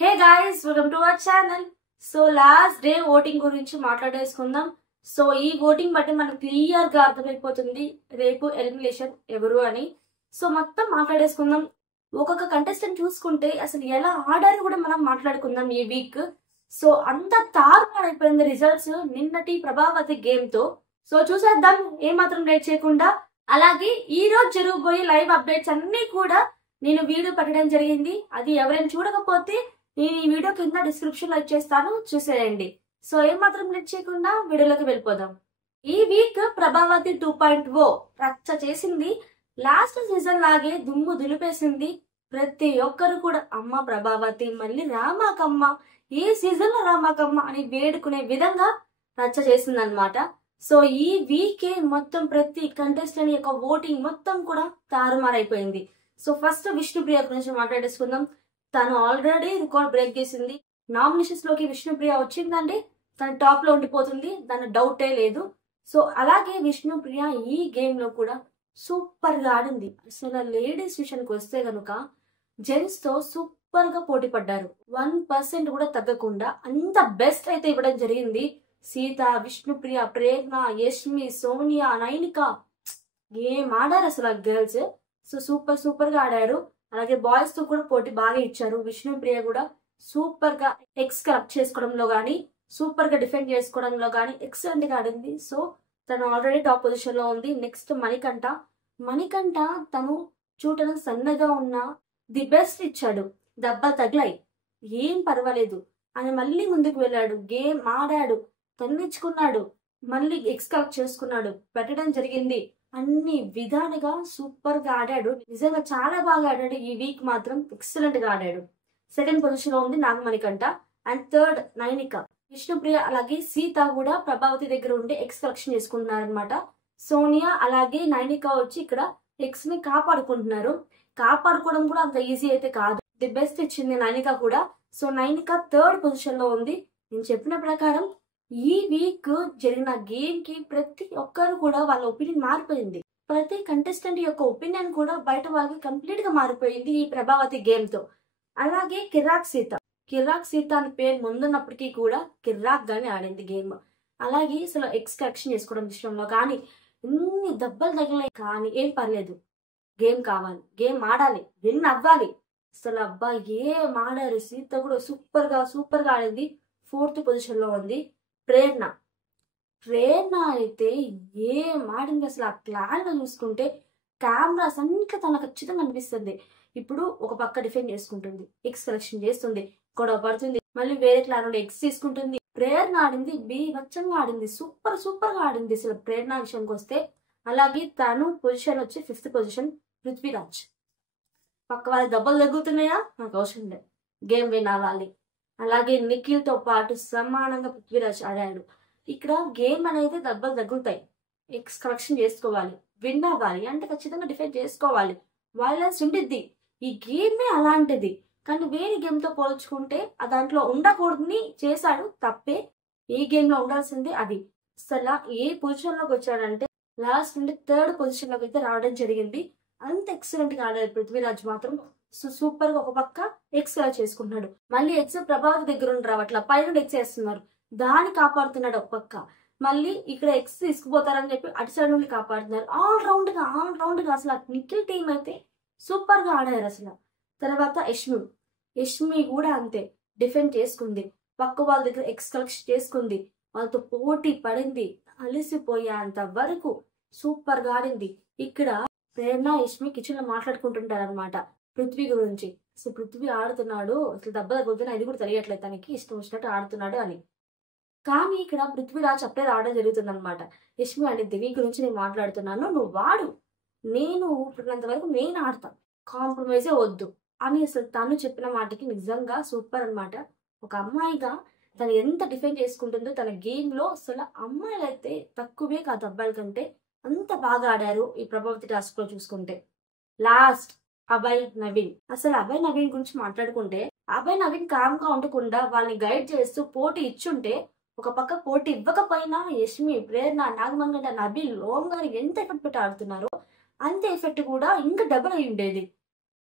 Hey guys, welcome to our channel. So last day voting గురించి మాట్లాడేసుకుందాం. So ఈ voting బట్టి మనకు క్లియర్ గా అర్థమైపోతుంది రేపు ఎలిమినేషన్ ఎవరు అని. సో మొత్తం మాట్లాడేసుకుందాం. ఒక్కొక్క కంటెస్టెంట్ చూసుకుంటే అసలు ఎలా ఆడారు కూడా మనం మాట్లాడుకుందాం ఈ వీక్. సో అంత తారుమారైపోయింది రిజల్ట్స్ నిన్నటి ప్రభావతి గేమ్ తో. సో చూసేద్దాం ఏమాత్రం లేట్ చేయకుండా. అలాగే ఈ రోజు జరగబోయే లైవ్ అప్డేట్స్ అన్ని కూడా నేను వీడియో పెట్టడం జరిగింది. అది ఎవరైనా చూడకపోతే నేను ఈ వీడియో కింద డిస్క్రిప్షన్ లో ఇచ్చేస్తాను, చూసేయండి. సో ఏమాత్రం లేట్ చేయకుండా వీడియోలోకి వెళ్ళిపోదాం. ఈ వీక్ ప్రభావతి 2.0 రచ్చ చేసింది. లాస్ట్ సీజన్ లాగే దుమ్ము దులిపేసింది. ప్రతి ఒక్కరు కూడా అమ్మ ప్రభావతి మళ్ళీ రామాకమ్మ, ఏ సీజన్ లో రామాకమ్మ అని వేడుకునే విధంగా రచ్చ చేసింది అనమాట. సో ఈ వీకే మొత్తం ప్రతి కంటెస్టెంట్ యొక్క ఓటింగ్ మొత్తం కూడా తారుమారైపోయింది. సో ఫస్ట్ విష్ణుప్రియ గురించి మాట్లాడేసుకుందాం. తను ఆల్రెడీ రికార్డ్ బ్రేక్ చేసింది. నామినేషన్స్ లోకి విష్ణుప్రియ వచ్చిందండి, తను టాప్ లో ఉండిపోతుంది, దాని డౌటే లేదు. సో అలాగే విష్ణుప్రియ ఈ గేమ్ లో కూడా సూపర్ గా ఆడింది. అసలు లేడీస్ విషయానికి వస్తే గనుక జెంట్స్ తో సూపర్ గా పోటీ పడ్డారు. 1% కూడా తగ్గకుండా అంత బెస్ట్ అయితే ఇవ్వడం జరిగింది. సీత, విష్ణుప్రియ, ప్రేరణ, యష్మి, సోనియా, నైనిక ఏం ఆడారు అసలు గర్ల్స్. సో సూపర్ గా ఆడారు. అలాగే బాయ్స్ తో కూడా పోటీ బాగా ఇచ్చారు. విష్ణుప్రియ కూడా సూపర్ గా ఎక్స్ కలెక్ట్ చేసుకోవడంలో గానీ, సూపర్ గా డిఫెండ్ చేసుకోవడంలో గానీ ఎక్సలెంట్ గా ఆడింది. సో తను ఆల్రెడీ టాప్ పొజిషన్ లో ఉంది. నెక్స్ట్ మణికంఠ తను చూడడానికి సన్నగా ఉన్న ది బెస్ట్ ఇచ్చాడు. దెబ్బలు తగిలాయి, ఏం పర్వాలేదు అని మళ్ళీ ముందుకు వెళ్ళాడు. గేమ్ ఆడాడు, తన్నించుకున్నాడు, మళ్ళీ ఎక్స్ కలెక్ట్ చేసుకున్నాడు, పెట్టడం జరిగింది. అన్ని విధాలుగా సూపర్ గా ఆడాడు. నిజంగా చాలా బాగా ఆడాడు. ఈ వీక్ మాత్రం ఎక్సలెంట్ గా ఆడాడు. సెకండ్ పొజిషన్ లో ఉంది నాగమణికంఠ అండ్ థర్డ్ నైనిక. విష్ణుప్రియ అలాగే సీత కూడా ప్రభావతి దగ్గర ఉండి ఎక్స్ కలెక్షన్ చేసుకుంటున్నారనమాట. సోనియా అలాగే నైనిక వచ్చి ఇక్కడ ఎక్స్ ని కాపాడుకుంటున్నారు. కాపాడుకోవడం కూడా అంత ఈజీ అయితే కాదు. ది బెస్ట్ ఇచ్చింది నైనిక కూడా. సో నైనిక థర్డ్ పొజిషన్ లో ఉంది. నేను చెప్పిన ప్రకారం ఈ వీక్ జరిగిన గేమ్ కి ప్రతి ఒక్కరు కూడా వాళ్ళ ఒపీనియన్ మారిపోయింది. ప్రతి కంటెస్టెంట్ యొక్క ఒపీనియన్ కూడా బయట వాళ్ళకి కంప్లీట్ గా మారిపోయింది ఈ ప్రభావతి గేమ్ తో. అలాగే కిర్రాక్ సీత అని పేరు ముందున్నప్పటికీ కూడా కిర్రాక్ గానే ఆడింది గేమ్. అలాగే అసలు ఎక్స్ కలెక్షన్ చేసుకోవడం విషయంలో కానీ ఎన్ని దెబ్బలు తగిలాయి కానీ ఏం పర్లేదు, గేమ్ కావాలి, గేమ్ ఆడాలి, విన్ అవ్వాలి. అసలు అబ్బా ఏం ఆడారు. సీత కూడా సూపర్ గా ఆడింది. ఫోర్త్ పొజిషన్ లో ఉంది. ప్రేరణ అయితే ఏం ఆడింది అసలు. ఆ క్లాన్ లో చూసుకుంటే కెమెరాస్ అన్నిట్లో తన ఖచ్చితంగా అనిపిస్తుంది. ఇప్పుడు ఒక పక్క డిఫెండ్ చేసుకుంటుంది, ఎక్స్ కలెక్షన్ చేస్తుంది, గొడవ పడుతుంది, మళ్ళీ వేరే క్లాన్ లో ఎక్స్ తీసుకుంటుంది. ప్రేరణ ఆడింది బీభత్సంగా ఆడింది. సూపర్ గా ఆడింది అసలు ప్రేరణ విషయానికి వస్తే. అలాగే తను పొజిషన్ వచ్చి 5th పొజిషన్. పృథ్వీరాజ్ పక్క వాళ్ళ దెబ్బలు తగ్గుతున్నాయా నాకు అవసరం లేదు, గేమ్ విన్ అవ్వాలి. అలాగే నిఖిల్ తో పాటు సమానంగా పృథ్వీరాజ్ ఆడాడు. ఇక్కడ గేమ్ అనేది దెబ్బలు తగ్గుతాయి, ఎక్స్ కలెక్షన్ చేసుకోవాలి, విన్ అవ్వాలి అంటే ఖచ్చితంగా డిఫెండ్ చేసుకోవాలి, వైలెన్స్ ఉండిద్ది. ఈ గేమే అలాంటిది. కానీ వేరే గేమ్ తో పోల్చుకుంటే దాంట్లో ఉండకూడదని చేశాడు, తప్పే. ఈ గేమ్ లో ఉండాల్సిందే అది. అసలు ఏ పొజిషన్ లోకి వచ్చాడంటే లాస్ట్ నుండి థర్డ్ పొజిషన్ లోకి అయితే రావడం జరిగింది. అంత ఎక్సలెంట్ గా ఆడారు పృథ్వీరాజ్ మాత్రం. సూపర్ గా ఒక పక్క ఎక్స్ చేసుకుంటున్నాడు, మళ్ళీ ఎక్స్ ప్రభావతి దగ్గర ఉండరు, అట్లా పైన ఎక్స్ వేస్తున్నారు, దాన్ని కాపాడుతున్నాడు ఒక పక్క. మళ్ళీ ఇక్కడ ఎక్స్ తీసుకుపోతారని చెప్పి అటు సైడ్ నుండి కాపాడుతున్నారు. ఆల్ రౌండ్ గా అసలు నిఖిల్ టీం అయితే సూపర్ గా ఆడారు అసలు. తర్వాత యష్మి కూడా అంతే, డిఫెండ్ చేసుకుంది, పక్క వాళ్ళ దగ్గర ఎక్స్ కలెక్షన్ చేసుకుంది, వాళ్ళతో పోటీ పడింది, అలిసిపోయేంత వరకు సూపర్ గా ఆడింది. ఇక్కడ ప్రేరణ యష్మి కిచెన్ లో మాట్లాడుకుంటుంటారు అనమాట పృథ్వీ గురించి. సో పృథ్వీ ఆడుతున్నాడు, అసలు దెబ్బ తగ్గుతున్నా ఇది కూడా తెలియట్లేదు, తనకి ఇష్టం వచ్చినట్టు ఆడుతున్నాడు అని. కానీ ఇక్కడ పృథ్వీరాజ్ అప్పుడే రావడం జరుగుతుంది అనమాట. యష్మి అనిద్ది, నీ గురించి నేను మాట్లాడుతున్నాను, నువ్వు వాడు, నేను ఊపిరినంత వరకు నేను ఆడతా, కాంప్రమైజే వద్దు అని అసలు తను చెప్పిన మాటకి నిజంగా సూపర్ అనమాట. ఒక అమ్మాయిగా తను ఎంత డిఫెండ్ చేసుకుంటుందో తన గేమ్ లో, అసలు అమ్మాయిలు అయితే తక్కువే కాదు అబ్బాయిల కంటే, అంత బాగా ఆడారు ఈ ప్రభావతి టాస్క్ లో చూసుకుంటే. లాస్ట్ అభయ్ నవీన్. అసలు అభయ్ నవీన్ గురించి మాట్లాడుకుంటే అభయ్ నవీన్ కామ్ గా ఉండకుండా వాళ్ళని గైడ్ చేస్తూ పోటీ ఇచ్చుంటే, ఒక పక్క పోటీ ఇవ్వకపోయినా యష్మి, ప్రేరణ, నాగమణికంఠ, నబీల్, ఓం గారు ఎంత ఎఫెక్ట్ పెట్టి ఆడుతున్నారో అంతే ఎఫెక్ట్ కూడా ఇంకా డబుల్ అయి ఉండేది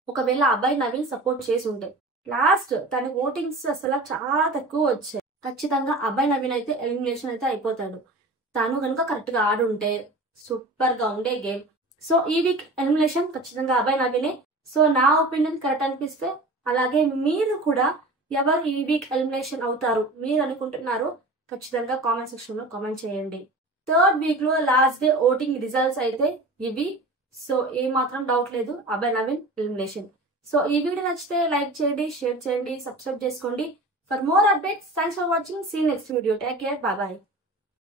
ఒకవేళ అభయ్ నవీన్ సపోర్ట్ చేసి ఉంటే. లాస్ట్ తన ఓటింగ్స్ అసలు చాలా తక్కువ వచ్చాయి. ఖచ్చితంగా అభయ్ నవీన్ అయితే ఎలిమినేషన్ అయితే అయిపోతాడు. తను కనుక కరెక్ట్ గా ఆడుంటే సూపర్ గా ఉండే గేమ్. సో ఈ వీక్ ఎలిమినేషన్ ఖచ్చితంగా అభయ్ నవీనే. సో నా ఒపీనియన్ కరెక్ట్ అనిపిస్తే, అలాగే మీరు కూడా ఎవరు ఈ వీక్ ఎలిమినేషన్ అవుతారు మీరు అనుకుంటున్నారు ఖచ్చితంగా కామెంట్ సెక్షన్ లో కామెంట్ చేయండి. థర్డ్ వీక్ లో లాస్ట్ డే ఓటింగ్ రిజల్ట్స్ అయితే ఇవి. సో ఏ మాత్రం డౌట్ లేదు, అభయ్ నవీన్ ఎలిమినేషన్. సో ఈ వీడియో నచ్చితే లైక్ చేయండి, షేర్ చేయండి, సబ్స్క్రైబ్ చేసుకోండి. For more updates thanks for watching. See next video. Take care. Bye bye.